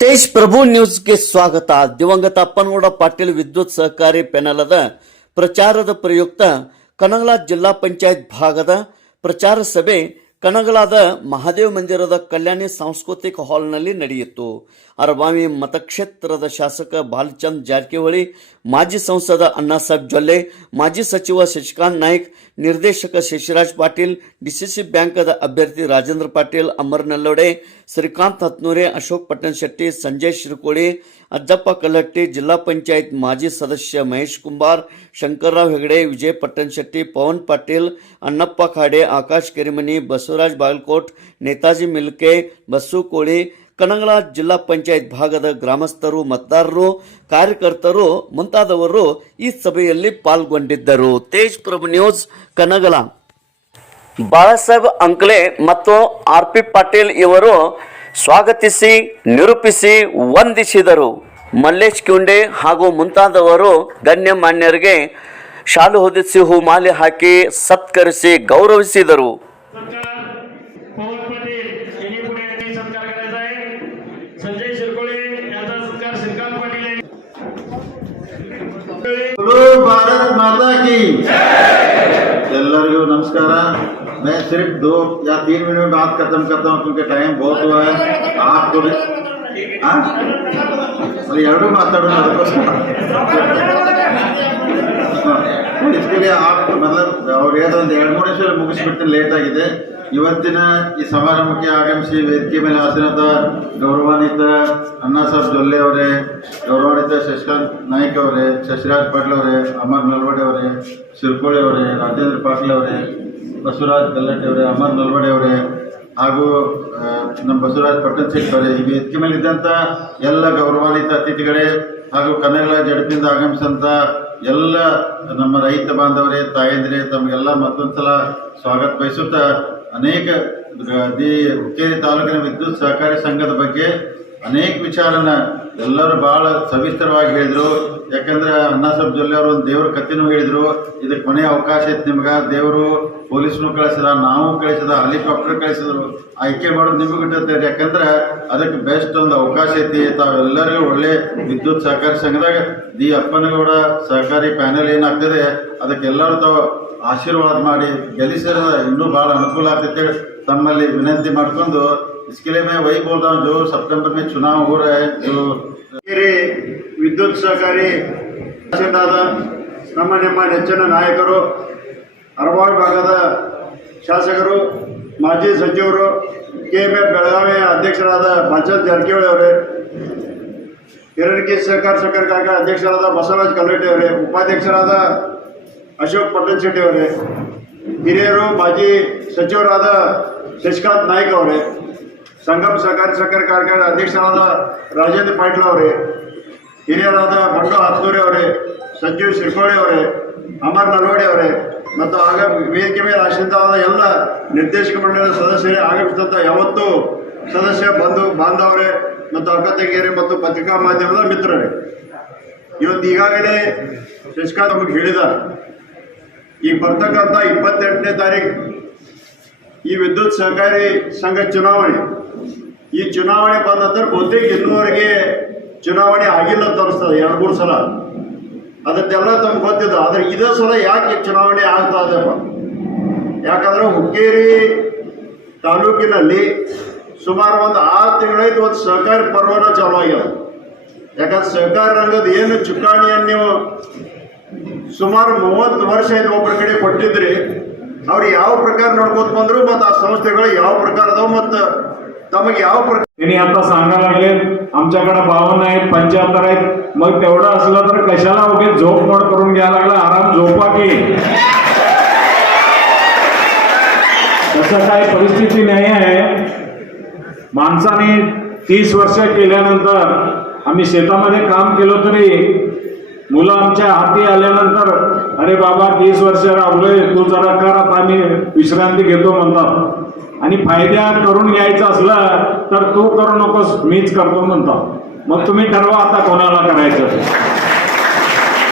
ತೇಜ್ ಪ್ರಭು ನ್ಯೂಸ್ಗೆ ಸ್ವಾಗತ. ದಿವಂಗತ ಅಪ್ಪನಗೌಡ ಪಾಟೀಲ್ ವಿದ್ಯುತ್ ಸಹಕಾರಿ ಪೆನಲದ ಪ್ರಚಾರದ ಪ್ರಯುಕ್ತ ಕನಗಲ ಜಿಲ್ಲಾ ಪಂಚಾಯತ್ ಭಾಗದ ಪ್ರಚಾರ ಸಭೆ ಕನಗಲಾದ ಮಹಾದೇವ ಮಂದಿರದ ಕಲ್ಯಾಣಿ ಸಾಂಸ್ಕೃತಿಕ ಹಾಲ್ನಲ್ಲಿ ನಡೆಯಿತು. ಅರಬಾವಿ ಮತಕ್ಷೇತ್ರದ ಶಾಸಕ ಬಾಲಚಂದ್ ಜಾರಕಿಹೊಳಿ, ಮಾಜಿ ಸಂಸದ ಅಣ್ಣಾಸಾಹೇಬ್ ಜೊಲ್ಲೆ, ಮಾಜಿ ಸಚಿವ ಶಶಿಕಾಂತ್ ನಾಯ್ಕ್, ನಿರ್ದೇಶಕ ಶಶಿರಾಜ್ ಪಾಟೀಲ್, ಡಿಸಿಸಿ ಬ್ಯಾಂಕದ ಅಭ್ಯರ್ಥಿ ರಾಜೇಂದ್ರ ಪಾಟೀಲ್, ಅಮರ್ ನಲ್ಲೋಡೆ, ಶ್ರೀಕಾಂತ್ ಹತ್ನೂರೆ, ಅಶೋಕ್ ಪಟ್ಟಣ್ ಶೆಟ್ಟಿ, ಸಂಜಯ್ ಶಿರಕೋಳಿ ಅಜ್ಜಪ್ಪ ಕಲ್ಲಟ್ಟಿ, ಜಿಲ್ಲಾ ಪಂಚಾಯತ್ ಮಾಜಿ ಸದಸ್ಯ ಮಹೇಶ್ ಕುಂಬಾರ್, ಶಂಕರ್ರಾವ್ ಹೆಗಡೆ, ವಿಜಯ್ ಪಟ್ಟಣ್ ಶೆಟ್ಟಿ, ಪವನ್ ಪಾಟೀಲ್, ಅಣ್ಣಪ್ಪ ಖಾಡೆ ಆಕಾಶ್ ಕೆರಿಮನಿ ಬಸವರಾಜ್ ಬಾಗಲಕೋಟ್, ನೇತಾಜಿ ಮಿಲ್ಕೆ ಬಸ್ಸು ಕೋಳಿ ಕನಗಲ ಜಿಲ್ಲಾ ಪಂಚಾಯತ್ ಭಾಗದ ಗ್ರಾಮಸ್ಥರು, ಮತದಾರರು, ಕಾರ್ಯಕರ್ತರು ಮುಂತಾದವರು ಈ ಸಭೆಯಲ್ಲಿ ಪಾಲ್ಗೊಂಡಿದ್ದರು. ತೇಜ್ ಪ್ರಭು ನ್ಯೂಸ್, ಕನಗಲ. ಬಾಳಾಸಾಹೇಬ್ ಅಂಕ್ಲೆ ಮತ್ತು ಆರ್ ಪಿ ಪಾಟೀಲ್ ಇವರು ಸ್ವಾಗತಿಸಿ, ನಿರೂಪಿಸಿ, ವಂದಿಸಿದರು. ಮಲ್ಲೇಶ್ ಕ್ಯುಂಡೆ ಹಾಗೂ ಮುಂತಾದವರು ಗಣ್ಯಮಾನ್ಯರಿಗೆ ಶಾಲು ಹೊದಿಸಿ ಹೂಮಾಲೆ ಹಾಕಿ ಸತ್ಕರಿಸಿ ಗೌರವಿಸಿದರು. बोलो भारत माता की ಎಲ್ಲರಿಗೂ ನಮಸ್ಕಾರ मैं सिर्फ दो या तीन मिनट में बात खत्म करता हूँ क्योंकि टाइम बहुत हुआ है आप थोड़ी हाँ? మరి ಎರಡು ಮಾತಾಡೋಣ ಅದಕ್ಕೋಸ್ಕರ हाँ, इसके लिए आप मतलब ಅವ್ರು ಒಂದು ಎರಡು, ಮೂರು ನಿಮಿಷ ಮುಗಿಸ್ಬಿಡ್ತೀನಿ ಲೇಟ್ ಆಗಿದೆ. ಇವತ್ತಿನ ಈ ಸಮಾರಂಭಕ್ಕೆ ಆಗಮಿಸಿ ವೇದಿಕೆ ಮೇಲೆ ಆಸೀನದ ಗೌರವಾನ್ವಿತ ಅಣ್ಣಾ ಸಾಹೇಬ್ ಜೊಲ್ಲೆ ಅವರೇ, ಗೌರವಾನ್ವಿತ ಶಶಿಕಾಂತ್ ನಾಯ್ಕ ಅವರೇ, ಶಶಿರಾಜ್ ಪಾಟೀಲ್ ಅವರೇ, ಅಮರ್ ನಲ್ವಡೆ ಅವರೇ, ಶಿರ್ಕೋಳಿ ಅವರೇ, ರಾಜೇಂದ್ರ ಪಾಟೀಲ್ ಅವರೇ, ಬಸವರಾಜ್ ಕಲ್ಲಟ್ಟಿ ಅವರೇ, ಅಮರ್ ನಲ್ವಡೆ ಅವರೇ, ಹಾಗೂ ನಮ್ಮ ಬಸವರಾಜ್ ಪಟ್ಟಣ ಅವರೇ, ಈ ವೇದಿಕೆ ಮೇಲೆ ಇದ್ದಂಥ ಎಲ್ಲ ಗೌರವಾನ್ವಿತ ಅತಿಥಿಗಳೇ ಹಾಗೂ ಕನ್ನಡ ಜಡಪಿಂದ ಆಗಮಿಸಿದಂಥ ಎಲ್ಲ ನಮ್ಮ ರೈತ ಬಾಂಧವರೇ, ತಾಯಂದಿರೇ, ತಮಗೆಲ್ಲ ಮತ್ತೊಂದ್ಸಲ ಸ್ವಾಗತ ಬಯಸುತ್ತಾ ಅನೇಕ ದಿ ಹುಕ್ಕೇರಿ ತಾಲೂಕಿನ ವಿದ್ಯುತ್ ಸಹಕಾರಿ ಸಂಘದ ಬಗ್ಗೆ ಅನೇಕ ವಿಚಾರನ ಎಲ್ಲರೂ ಬಹಳ ಸವಿಸ್ತರವಾಗಿ ಹೇಳಿದ್ರು. ಯಾಕಂದ್ರೆ ಅಣ್ಣಾಸಾಹೇಬ್ ಜೊಲ್ಲೆ ಅವರು ಒಂದು ದೇವ್ರ ಕಥೆನೂ ಹೇಳಿದ್ರು. ಇದಕ್ಕೆ ಕೊನೆ ಅವಕಾಶ ಇತ್ತು ನಿಮ್ಗೆ. ದೇವರು ಪೊಲೀಸ್ನು ಕಳಿಸಿದ, ನಾವು ಕಳಿಸಿದ ಹೆಲಿಕಾಪ್ಟರ್ ಕಳಿಸಿದ್ರು. ಆಯ್ಕೆ ಮಾಡೋದು ನಿಮಗೆ ಬಿಟ್ಟೈತೆ ಯಾಕಂದ್ರೆ ಅದಕ್ಕೆ ಬೆಸ್ಟ್ ಒಂದು ಅವಕಾಶ ಐತಿ. ತಾವೆಲ್ಲರಿಗೂ ಒಳ್ಳೆ ವಿದ್ಯುತ್ ಸಹಕಾರಿ ಸಂಘದಾಗ ದಿ ಅಪ್ಪನಗೌಡ ಸಹಕಾರಿ ಪ್ಯಾನೆಲ್ ಏನಾಗ್ತದೆ, ಅದಕ್ಕೆಲ್ಲರೂ ತಾವು ಆಶೀರ್ವಾದ ಮಾಡಿ ಗೆಲ್ಲಿಸಿದ್ರೆ ಇನ್ನೂ ಭಾಳ ಅನುಕೂಲ ಆಗ್ತೈತೆ ತಮ್ಮಲ್ಲಿ ವಿನಂತಿ ಮಾಡ್ಕೊಂಡು इसके लिए मैं वही बोल रहा हूँ जो सितंबर में चुनाव हो रहा है जो ಹಿರಿಯ ವಿದ್ಯುತ್ ಸಹಕಾರಿ ತಹಸೀಲ್ದಾರ ನಮ್ಮ ನಿಮ್ಮ ನೆಚ್ಚಿನ ನಾಯಕರು ಅರವಾಳ್ ಭಾಗದ ಶಾಸಕರು ಮಾಜಿ ಸಚಿವರು ಕೆ ಎಂ ಎಫ್ ಬೆಳಗಾವಿಯ ಅಧ್ಯಕ್ಷರಾದ ಮಂಚಂದ್ ಜಾರಕಿಹೊಳಿ ಅವರೇ ಹಿರಣಿಕೆ ಸಹಕಾರ ಸಹಕಾರ ಕಾರ್ಯಕ್ರಮ ಅಧ್ಯಕ್ಷರಾದ ಬಸವರಾಜ್ ಕಲ್ಲಟ್ಟಿ ಅವರೇ ಉಪಾಧ್ಯಕ್ಷರಾದ ಅಶೋಕ್ ಪಟ್ಟಣ್ ಶೆಟ್ಟಿ ಅವರೇ ಹಿರಿಯರು ಮಾಜಿ ಸಚಿವರಾದ ಶಶಿಕಾಂತ್ ನಾಯ್ಕ್ ಅವರೇ ಸಂಗಮ್ ಸಹಕಾರಿ ಸಕ್ಕರೆ ಕಾರ್ಖಾನೆ ಅಧ್ಯಕ್ಷರಾದ ರಾಜೇಂದ್ರ ಪಾಟೀಲ್ ಅವರೇ, ಹಿರಿಯರಾದ ಬಂಡು ಹತ್ತೂರಿ ಅವರೇ, ಸಂಜೀವ್ ಶಿರ್ಕೋಳಿ ಅವರೇ, ಅಮರ್ ನಲ್ವಾಡಿ ಅವರೇ, ಮತ್ತು ಆಗ ವೇದಿಕೆ ಮೇಲೆ ಆಶ್ರಿತವಾದ ಎಲ್ಲ ನಿರ್ದೇಶಕ ಮಂಡಳಿಯ ಸದಸ್ಯರೇ ಆಗಮಿಸಿದಂಥ ಯಾವತ್ತೂ ಸದಸ್ಯ ಬಂಧು ಬಾಂಧವರೇ ಮತ್ತು ಅಕ್ಕ ತಂಗಿಯರೇ ಮತ್ತು ಪತ್ರಿಕಾ ಮಾಧ್ಯಮದ ಮಿತ್ರರೇ. ಇವತ್ತು ಈಗಾಗಲೇ ಶಶಿಕಾಂತ್ ನಮಗೆ ಹೇಳಿದ ಈ ಬರ್ತಕ್ಕಂಥ ಇಪ್ಪತ್ತೆಂಟನೇ ತಾರೀಕು ಈ ವಿದ್ಯುತ್ ಸಹಕಾರಿ ಸಂಘ ಚುನಾವಣೆ. ಈ ಚುನಾವಣೆ ನಂತರ ಬಹುತೇಕ ಇನ್ನೂವರೆಗೆ ಚುನಾವಣೆ ಆಗಿಲ್ಲ ಅಂತ ಅನಿಸ್ತದೆ, ಎರಡು, ಮೂರು ಸಲ. ಅದನ್ನೆಲ್ಲ ತಮ್ಗೆ ಗೊತ್ತಿದೆ. ಆದರೆ ಇದೇ ಸಲ ಯಾಕೆ ಚುನಾವಣೆ ಆಗ್ತಾ ಇದೆ ಯಾಕಂದ್ರೆ ಹುಕ್ಕೇರಿ ತಾಲೂಕಿನಲ್ಲಿ ಸುಮಾರು ಒಂದು ಆರು ತಿಂಗಳಾಯ್ತು ಒಂದು ಸಹಕಾರಿ ಪರ್ವನ ಚಾಲು ಆಗ್ಯದ ಯಾಕಂದ್ರೆ ಸಹಕಾರ ರಂಗದ ಏನು ಚುಕ್ಕಾಣಿಯನ್ನು ನೀವು ಸುಮಾರು ಮೂವತ್ತು ವರ್ಷ ಇದು ಒಬ್ಬರ ಕಡೆ ಕೊಟ್ಟಿದ್ರಿ, ಅವ್ರು ಯಾವ ಪ್ರಕಾರ ನೋಡ್ಕೊತ ಬಂದ್ರು, ಮತ್ತು ಆ ಸಂಸ್ಥೆಗಳು ಯಾವ ಪ್ರಕಾರದವು ಮತ್ತು तर मग याव त्यांनी आता सांगा लागले आमच्याकडे बावन्न आहेत पंच्याहत्तर आहेत. मग तेवढं असलं तर कशाला उभे झोप मोड करून घ्यायला लागला? आराम झोपा की. तसं काय परिस्थिती नाही आहे. माणसाने तीस वर्ष केल्यानंतर आम्ही शेतामध्ये काम केलं तरी मुलं आमच्या हाती आल्यानंतर अरे बाबा तीस वर्ष राबलोय तू जरा कर आता आम्ही विश्रांती घेतो म्हणतात. आणि फायद्या करून घ्यायचा असला तर तू करू नकोस मीच करतो म्हणतात. मग तुम्ही ठरवा आता कोणाला करायचं